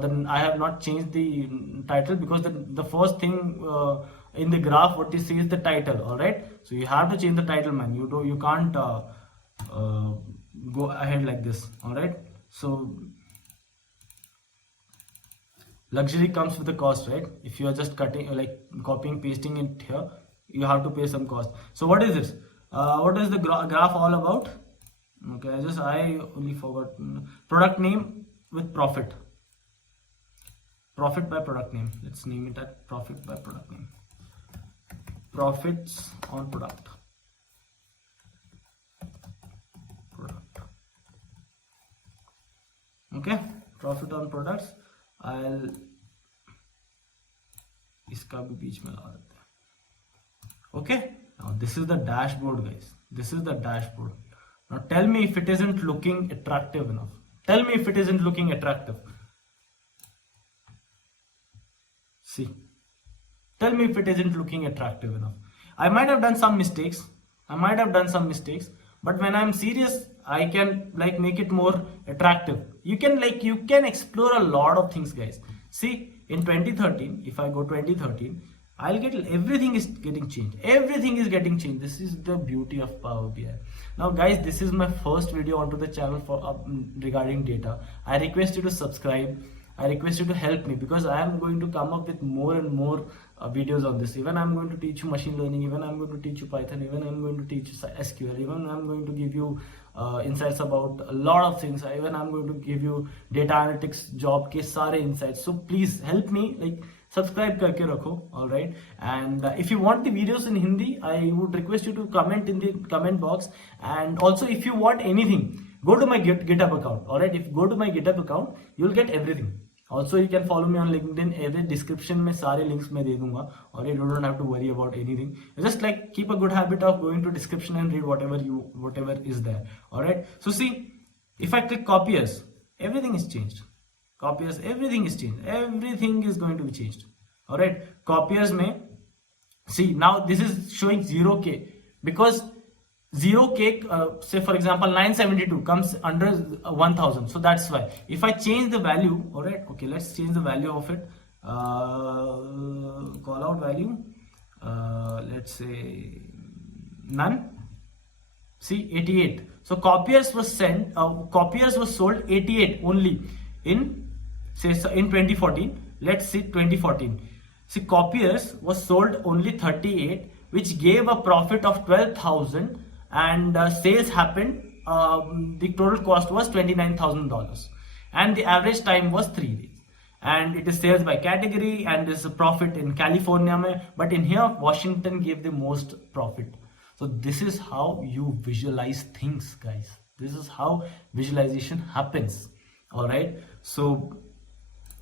then I have not changed the title, because the first thing in the graph what you see is the title. All right, so you have to change the title, man. You can't go ahead like this. All right, so luxury comes with a cost, right? If you are just cutting, like copying, pasting it here, you have to pay some cost. So what is this? What is the graph all about? Okay, I only forgot. Product name with profit. Profit by product name. Let's name it at profit by product name. Profits on product. Okay, profit on products. I'll इसका भी बीच में ला देते हैं. Okay, now this is the dashboard, guys. This is the dashboard. Now tell me if it isn't looking attractive enough. Tell me if it isn't looking attractive. See, tell me if it isn't looking attractive enough. I might have done some mistakes. But when I'm serious, I can like make it more attractive. You can explore a lot of things, guys. See, in 2013, if I go 2013, I'll get everything is getting changed. Everything is getting changed. This is the beauty of Power BI. Now, guys, this is my first video onto the channel for regarding data. I request you to subscribe. I request you to help me, because I am going to come up with more and more videos on this. Even I'm going to teach you machine learning, even I'm going to teach you Python, even I'm going to teach you SQL, even I'm going to give you insights about a lot of things. Even I'm going to give you data analytics job ke sare insights. So please help me, like subscribe karke rakho, all right? And if you want the videos in Hindi, I would request you to comment in the comment box. And also, if you want anything, go to my GitHub account, all right? If you go to my GitHub account, you'll get everything. Also, you can follow me on LinkedIn. Every description में सारे links मैं दे दूंगा, और you don't have to worry about anything. Just like keep a good habit of going to description and read whatever is there. All right. So see, if I click copiers, everything is changed. Copiers, everything is changed. Everything is going to be changed. All right. Copiers में, see, now this is showing 0K because 0K, say for example 972 comes under 1000, so that's why. If I change the value, all right, okay, let's change the value of it. Call out value, let's say none. See, 88. So copiers was sold 88 only in, say, in 2014. Let's see 2014. See, copiers was sold only 38, which gave a profit of 12,000. And sales happened, the total cost was $29,000 and the average time was 3 days, and it is sales by category, and this is a profit in California mein, but in here Washington gave the most profit. So this is how you visualize things, guys. This is how visualization happens. All right, so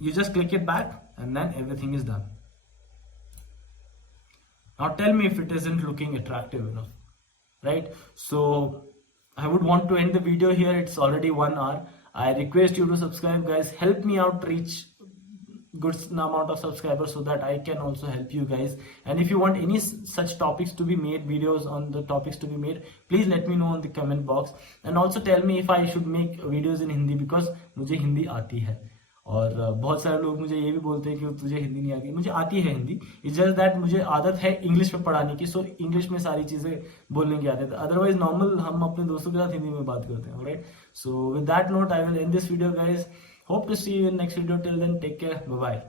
you just click it back and then everything is done. Now tell me if it isn't looking attractive enough. Right, so I would want to end the video here. It's already 1 hour. I request you to subscribe, guys. Help me out reach good amount of subscribers so that I can also help you guys. And if you want any such topics to be made, videos on the topics to be made, please let me know in the comment box. And also tell me if I should make videos in Hindi, because मुझे हिंदी आती है. और बहुत सारे लोग मुझे ये भी बोलते हैं कि तुझे हिंदी नहीं आती. मुझे आती है हिंदी. इट्स जस्ट दैट मुझे आदत है इंग्लिश में पढ़ाने की, सो इंग्लिश में सारी चीजें बोलने की आदत है. अदरवाइज नॉर्मल हम अपने दोस्तों के साथ हिंदी में बात करते हैं. Alright, so with that note I will end this video, guys. Hope to see you in next video. Till then, take care, bye bye.